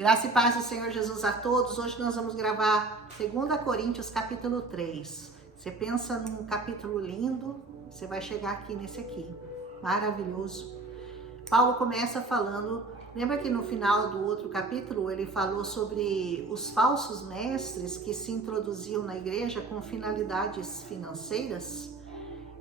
Graça e paz do Senhor Jesus a todos. Hoje nós vamos gravar 2 Coríntios capítulo 3. Você pensa num capítulo lindo, você vai chegar aqui nesse aqui. Maravilhoso. Paulo começa falando, lembra que no final do outro capítulo ele falou sobre os falsos mestres que se introduziam na igreja com finalidades financeiras?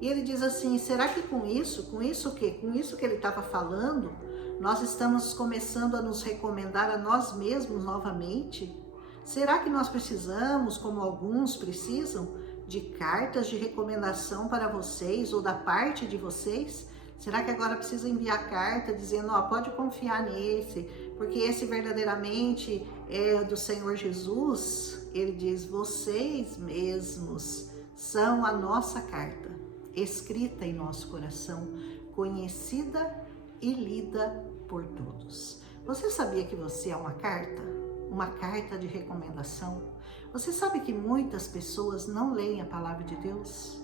E ele diz assim, será que com isso o quê? Com isso que ele estava falando, nós estamos começando a nos recomendar a nós mesmos novamente? Será que nós precisamos, como alguns precisam, de cartas de recomendação para vocês ou da parte de vocês? Será que agora precisa enviar carta dizendo, pode confiar nesse, porque esse verdadeiramente é do Senhor Jesus? Ele diz, vocês mesmos são a nossa carta, escrita em nosso coração, conhecida e lida por todos. Você sabia que você é uma carta? Uma carta de recomendação? Você sabe que muitas pessoas não leem a palavra de Deus?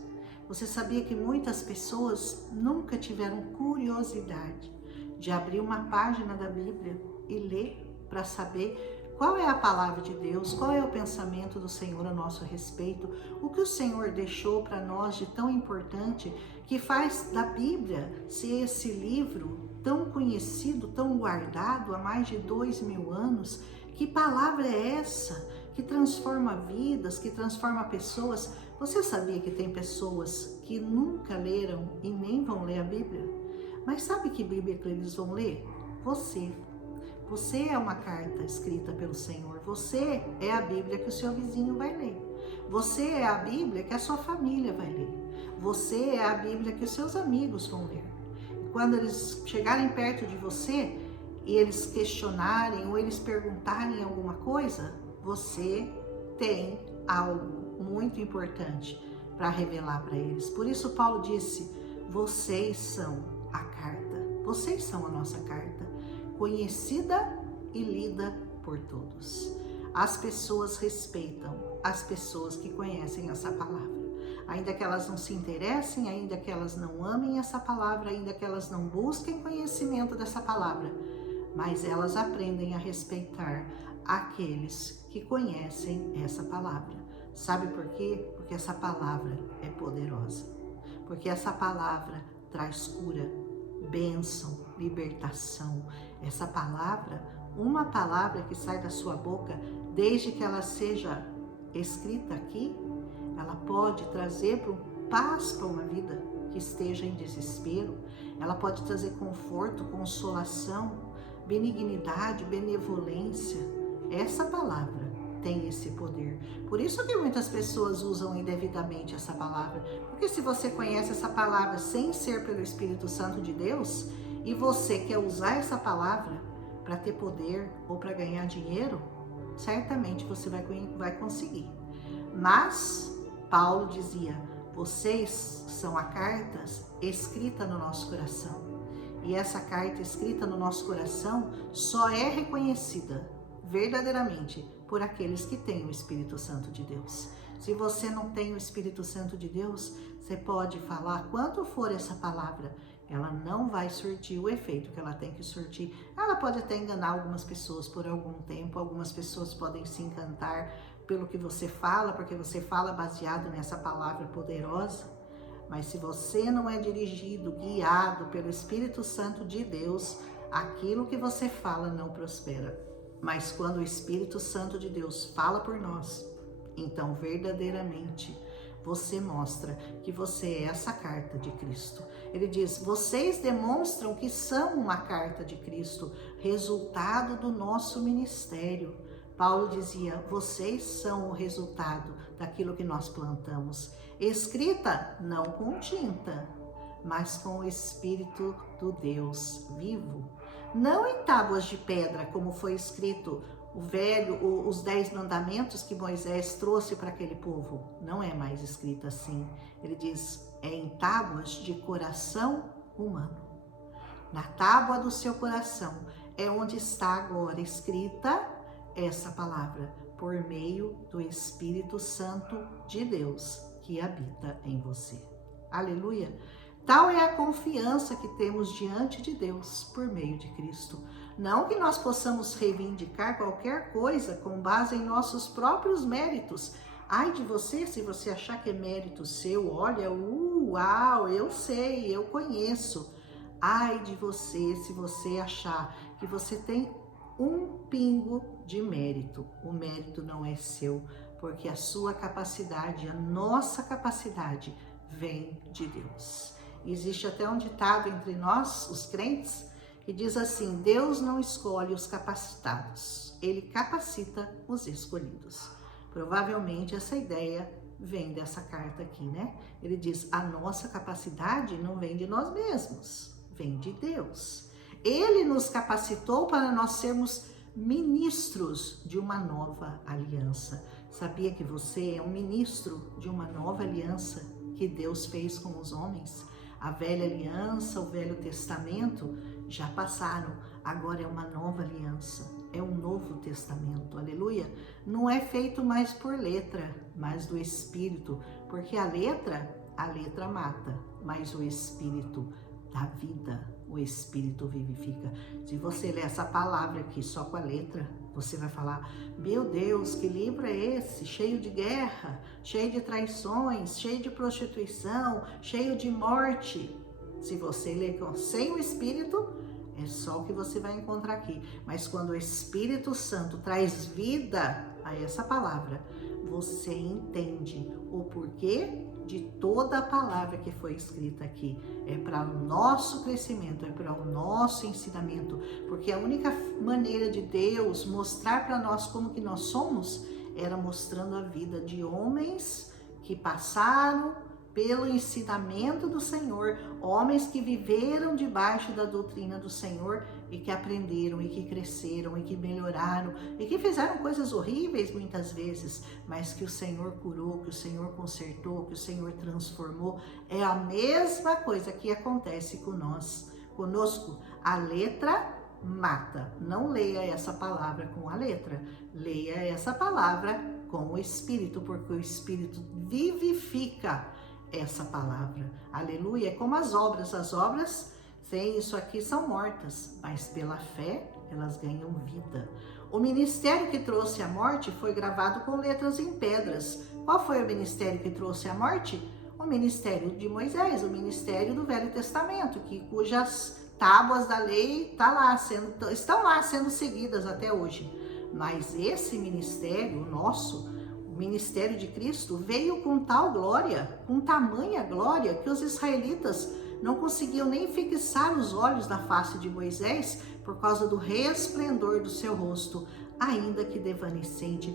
Você sabia que muitas pessoas nunca tiveram curiosidade de abrir uma página da Bíblia e ler para saber qual é a palavra de Deus, qual é o pensamento do Senhor a nosso respeito, o que o Senhor deixou para nós de tão importante que faz da Bíblia ser esse livro tão conhecido, tão guardado há mais de 2000 anos? Que palavra é essa que transforma vidas, que transforma pessoas? Você sabia que tem pessoas que nunca leram e nem vão ler a Bíblia? Mas sabe que Bíblia que eles vão ler? Você. Você é uma carta escrita pelo Senhor. Você é a Bíblia que o seu vizinho vai ler. Você é a Bíblia que a sua família vai ler. Você é a Bíblia que os seus amigos vão ler. E quando eles chegarem perto de você e eles questionarem ou eles perguntarem alguma coisa, você tem algo muito importante para revelar para eles. Por isso Paulo disse, vocês são a carta. Vocês são a nossa carta, conhecida e lida por todos. As pessoas respeitam as pessoas que conhecem essa palavra. Ainda que elas não se interessem, ainda que elas não amem essa palavra, ainda que elas não busquem conhecimento dessa palavra, mas elas aprendem a respeitar aqueles que conhecem essa palavra. Sabe por quê? Porque essa palavra é poderosa. Porque essa palavra traz cura, bênção, libertação. Essa palavra, uma palavra que sai da sua boca, desde que ela seja escrita aqui, ela pode trazer paz para uma vida que esteja em desespero. Ela pode trazer conforto, consolação, benignidade, benevolência. Essa palavra tem esse poder. Por isso que muitas pessoas usam indevidamente essa palavra. Porque se você conhece essa palavra sem ser pelo Espírito Santo de Deus, e você quer usar essa palavra para ter poder ou para ganhar dinheiro, certamente você vai conseguir. Mas Paulo dizia, vocês são a carta escrita no nosso coração. E essa carta escrita no nosso coração só é reconhecida verdadeiramente por aqueles que têm o Espírito Santo de Deus. Se você não tem o Espírito Santo de Deus, você pode falar quanto for essa palavra, ela não vai surtir o efeito que ela tem que surtir. Ela pode até enganar algumas pessoas por algum tempo, algumas pessoas podem se encantar pelo que você fala, porque você fala baseado nessa palavra poderosa. Mas se você não é dirigido, guiado pelo Espírito Santo de Deus, aquilo que você fala não prospera. Mas quando o Espírito Santo de Deus fala por nós, então verdadeiramente você mostra que você é essa carta de Cristo. Ele diz, vocês demonstram que são uma carta de Cristo, resultado do nosso ministério. Paulo dizia, vocês são o resultado daquilo que nós plantamos. Escrita não com tinta, mas com o Espírito do Deus vivo. Não em tábuas de pedra, como foi escrito os 10 mandamentos que Moisés trouxe para aquele povo. Não é mais escrito assim. Ele diz, é em tábuas de coração humano. Na tábua do seu coração é onde está agora escrita essa palavra, por meio do Espírito Santo de Deus que habita em você. Aleluia! Tal é a confiança que temos diante de Deus por meio de Cristo. Não que nós possamos reivindicar qualquer coisa com base em nossos próprios méritos. Ai de você se você achar que é mérito seu, olha, uau, eu sei, eu conheço. Ai de você se você achar que você tem um pingo de mérito. O mérito não é seu, porque a sua capacidade, a nossa capacidade, vem de Deus. Existe até um ditado entre nós, os crentes, que diz assim: Deus não escolhe os capacitados, Ele capacita os escolhidos. Provavelmente essa ideia vem dessa carta aqui, né? Ele diz: a nossa capacidade não vem de nós mesmos, vem de Deus. Ele nos capacitou para nós sermos ministros de uma nova aliança. Sabia que você é um ministro de uma nova aliança que Deus fez com os homens? A velha aliança, o Velho Testamento já passaram, agora é uma nova aliança, é um novo testamento, aleluia. Não é feito mais por letra, mas do Espírito, porque a letra mata, mas o Espírito dá vida, o Espírito vivifica. Se você ler essa palavra aqui só com a letra, você vai falar: meu Deus, que livro é esse? Cheio de guerra, cheio de traições, cheio de prostituição, cheio de morte. Se você ler sem o Espírito, é só o que você vai encontrar aqui. Mas quando o Espírito Santo traz vida a essa palavra, você entende o porquê de toda a palavra que foi escrita aqui. É para o nosso crescimento, é para o nosso ensinamento, porque a única maneira de Deus mostrar para nós como que nós somos era mostrando a vida de homens que passaram pelo ensinamento do Senhor, homens que viveram debaixo da doutrina do Senhor e que aprenderam e que cresceram e que melhoraram e que fizeram coisas horríveis muitas vezes, mas que o Senhor curou, que o Senhor consertou, que o Senhor transformou. É a mesma coisa que acontece conosco. A letra mata. Não leia essa palavra com a letra, leia essa palavra com o Espírito, porque o Espírito vivifica essa palavra, aleluia. É como as obras sem isso aqui são mortas, mas pela fé elas ganham vida. O ministério que trouxe a morte foi gravado com letras em pedras. Qual foi o ministério que trouxe a morte? O ministério de Moisés, o ministério do Velho Testamento, cujas tábuas da lei estão lá sendo seguidas até hoje. Mas esse ministério, o nosso, o ministério de Cristo, veio com tal glória, com tamanha glória, que os israelitas não conseguiam nem fixar os olhos na face de Moisés por causa do resplendor do seu rosto, ainda que devanecente.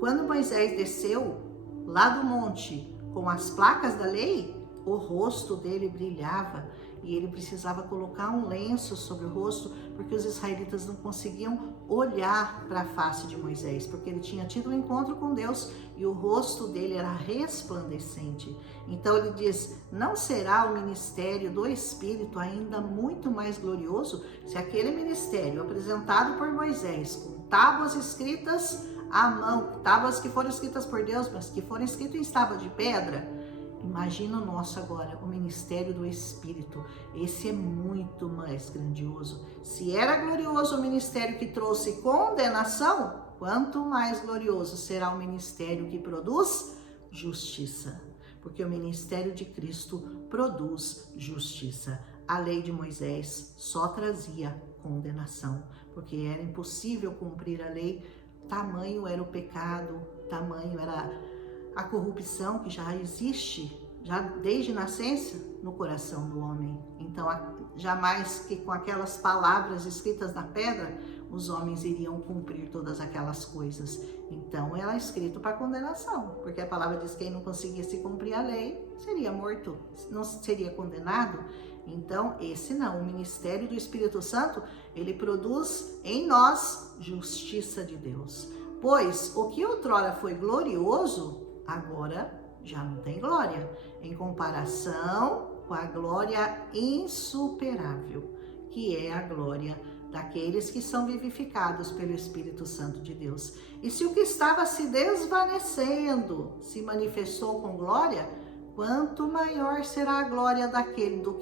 Quando Moisés desceu lá do monte com as placas da lei, o rosto dele brilhava e ele precisava colocar um lenço sobre o rosto, porque os israelitas não conseguiam olhar para a face de Moisés, porque ele tinha tido um encontro com Deus e o rosto dele era resplandecente. Então ele diz: não será o ministério do Espírito ainda muito mais glorioso se aquele ministério apresentado por Moisés, com tábuas escritas à mão, tábuas que foram escritas por Deus, mas que foram escritas em tábua de pedra. Imagina o nosso agora, o ministério do Espírito. Esse é muito mais grandioso. Se era glorioso o ministério que trouxe condenação, quanto mais glorioso será o ministério que produz justiça. Porque o ministério de Cristo produz justiça. A lei de Moisés só trazia condenação, porque era impossível cumprir a lei. Tamanho era o pecado, tamanho era a corrupção que já existe, já desde nascença, no coração do homem. Então, jamais que com aquelas palavras escritas na pedra, os homens iriam cumprir todas aquelas coisas. Então, ela é escrita para condenação, porque a palavra diz que quem não conseguisse cumprir a lei seria morto, não seria condenado. Então, esse não, o ministério do Espírito Santo, ele produz em nós justiça de Deus. Pois o que outrora foi glorioso, agora já não tem glória, em comparação com a glória insuperável, que é a glória daqueles que são vivificados pelo Espírito Santo de Deus. E se o que estava se desvanecendo se manifestou com glória, quanto maior será a glória daquilo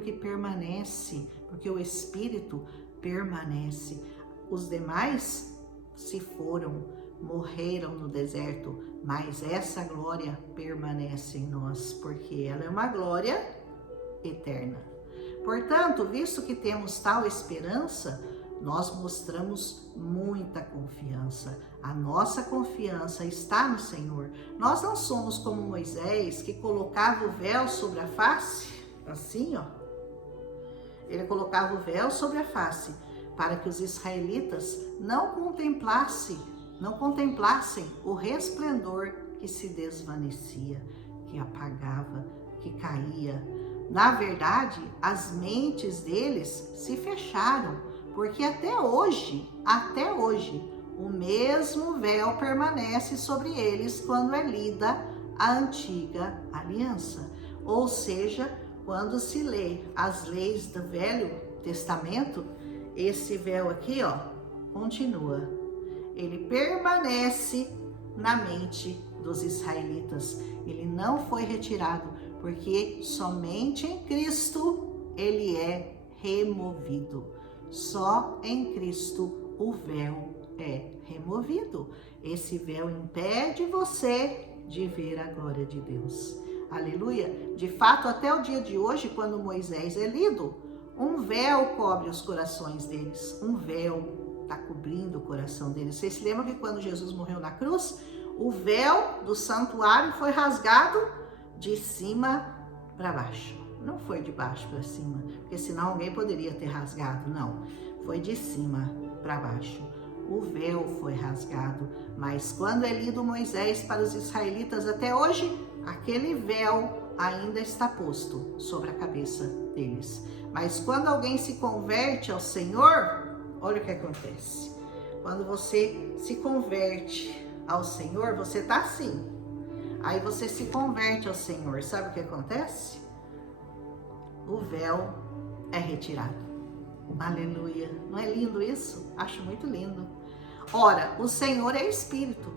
que permanece, porque o Espírito permanece. Os demais se foram, morreram no deserto, mas essa glória permanece em nós, porque ela é uma glória eterna. Portanto, visto que temos tal esperança, nós mostramos muita confiança. A nossa confiança está no Senhor. Nós não somos como Moisés, que colocava o véu sobre a face, assim, ó. Ele colocava o véu sobre a face, para que os israelitas não contemplassem o resplendor que se desvanecia, que apagava, que caía. Na verdade, as mentes deles se fecharam, porque até hoje, o mesmo véu permanece sobre eles quando é lida a antiga aliança. Ou seja, quando se lê as leis do Velho Testamento, esse véu aqui, ó, continua. Ele permanece na mente dos israelitas. Ele não foi retirado, porque somente em Cristo ele é removido. Só em Cristo o véu é removido. Esse véu impede você de ver a glória de Deus. Aleluia! De fato, até o dia de hoje, quando Moisés é lido, um véu cobre os corações deles. Um véu está cobrindo o coração deles. Vocês se lembram que quando Jesus morreu na cruz, o véu do santuário foi rasgado de cima para baixo. Não foi de baixo para cima, porque senão alguém poderia ter rasgado. Não, foi de cima para baixo. O véu foi rasgado, mas quando é lido Moisés para os israelitas até hoje, aquele véu ainda está posto sobre a cabeça deles. Mas quando alguém se converte ao Senhor, olha o que acontece. Quando você se converte ao Senhor, você está assim. Aí você se converte ao Senhor, sabe o que acontece? O véu é retirado. Aleluia. Não é lindo isso? Acho muito lindo. Ora, o Senhor é Espírito.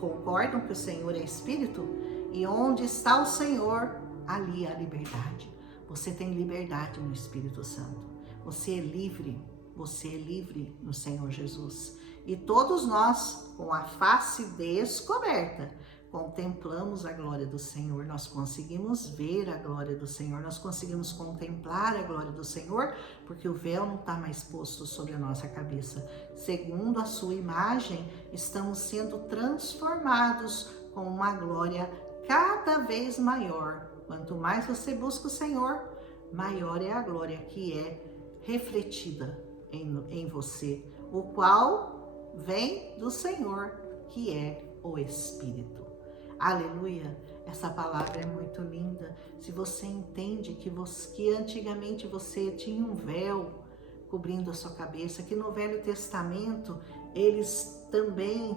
Concordam que o Senhor é Espírito? E onde está o Senhor, ali há liberdade. Você tem liberdade no Espírito Santo. Você é livre no Senhor Jesus. E todos nós, com a face descoberta, contemplamos a glória do Senhor, nós conseguimos ver a glória do Senhor, nós conseguimos contemplar a glória do Senhor, porque o véu não está mais posto sobre a nossa cabeça. Segundo a sua imagem, estamos sendo transformados com uma glória cada vez maior. Quanto mais você busca o Senhor, maior é a glória que é refletida em você, o qual vem do Senhor, que é o Espírito. Aleluia! Essa palavra é muito linda. Se você entende que antigamente você tinha um véu cobrindo a sua cabeça, que no Velho Testamento eles também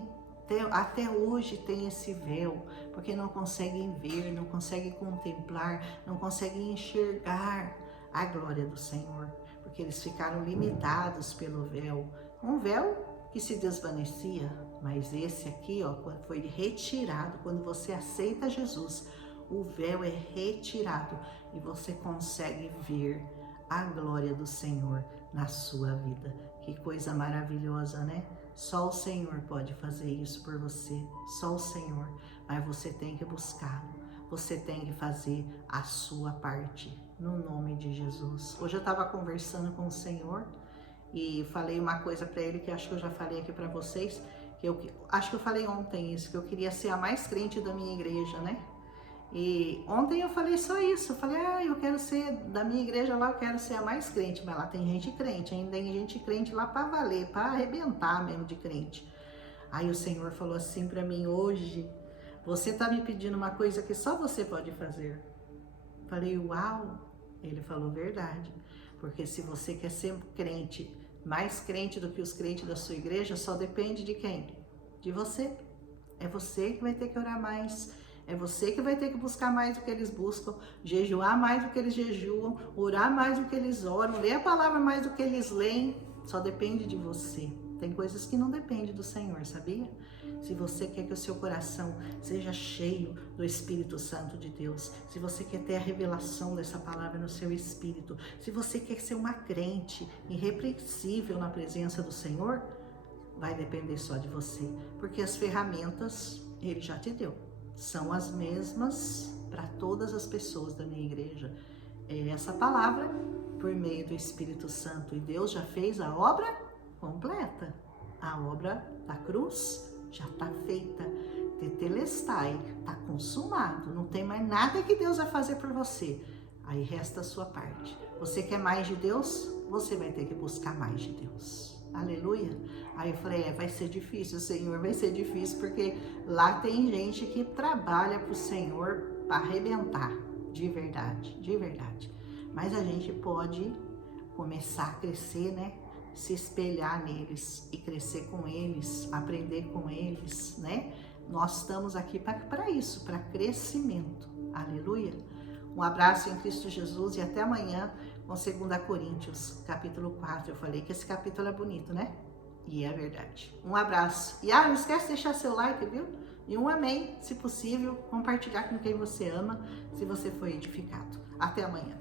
até hoje têm esse véu, porque não conseguem ver, não conseguem contemplar, não conseguem enxergar a glória do Senhor, porque eles ficaram limitados pelo véu. Um véu que se desvanecia, mas esse aqui, ó, foi retirado. Quando você aceita Jesus, o véu é retirado e você consegue ver a glória do Senhor na sua vida. Que coisa maravilhosa, né? Só o Senhor pode fazer isso por você, só o Senhor, mas você tem que buscá-lo, você tem que fazer a sua parte, no nome de Jesus. Hoje eu estava conversando com o Senhor e falei uma coisa para ele que acho que eu já falei aqui para vocês, acho que eu falei ontem isso, que eu queria ser a mais crente da minha igreja, né? E ontem eu falei só isso, eu falei, eu quero ser, da minha igreja lá, eu quero ser a mais crente, mas lá tem gente crente, ainda tem gente crente lá para valer, para arrebentar mesmo de crente. Aí o Senhor falou assim para mim, hoje, você tá me pedindo uma coisa que só você pode fazer. Falei, uau! Ele falou, verdade, porque se você quer ser crente, mais crente do que os crentes da sua igreja, só depende de quem? De você. É você que vai ter que orar mais, é você que vai ter que buscar mais do que eles buscam, jejuar mais do que eles jejuam, orar mais do que eles oram, ler a palavra mais do que eles leem, só depende de você. Tem coisas que não dependem do Senhor, sabia? Se você quer que o seu coração seja cheio do Espírito Santo de Deus, se você quer ter a revelação dessa palavra no seu espírito, se você quer ser uma crente irrepreensível na presença do Senhor, vai depender só de você, porque as ferramentas Ele já te deu. São as mesmas para todas as pessoas da minha igreja. É essa palavra por meio do Espírito Santo. E Deus já fez a obra completa. A obra da cruz já está feita. Tetelestai, está consumado. Não tem mais nada que Deus vai fazer por você. Aí resta a sua parte. Você quer mais de Deus? Você vai ter que buscar mais de Deus. Aleluia. Aí eu falei, vai ser difícil, Senhor, vai ser difícil, porque lá tem gente que trabalha pro Senhor para arrebentar, de verdade, de verdade. Mas a gente pode começar a crescer, né? Se espelhar neles e crescer com eles, aprender com eles, né? Nós estamos aqui para isso, para crescimento. Aleluia. Um abraço em Cristo Jesus e até amanhã com 2 Coríntios, capítulo 4. Eu falei que esse capítulo é bonito, né? E é verdade. Um abraço. E não esquece de deixar seu like, viu? E um amém, se possível, compartilhar com quem você ama, se você foi edificado. Até amanhã.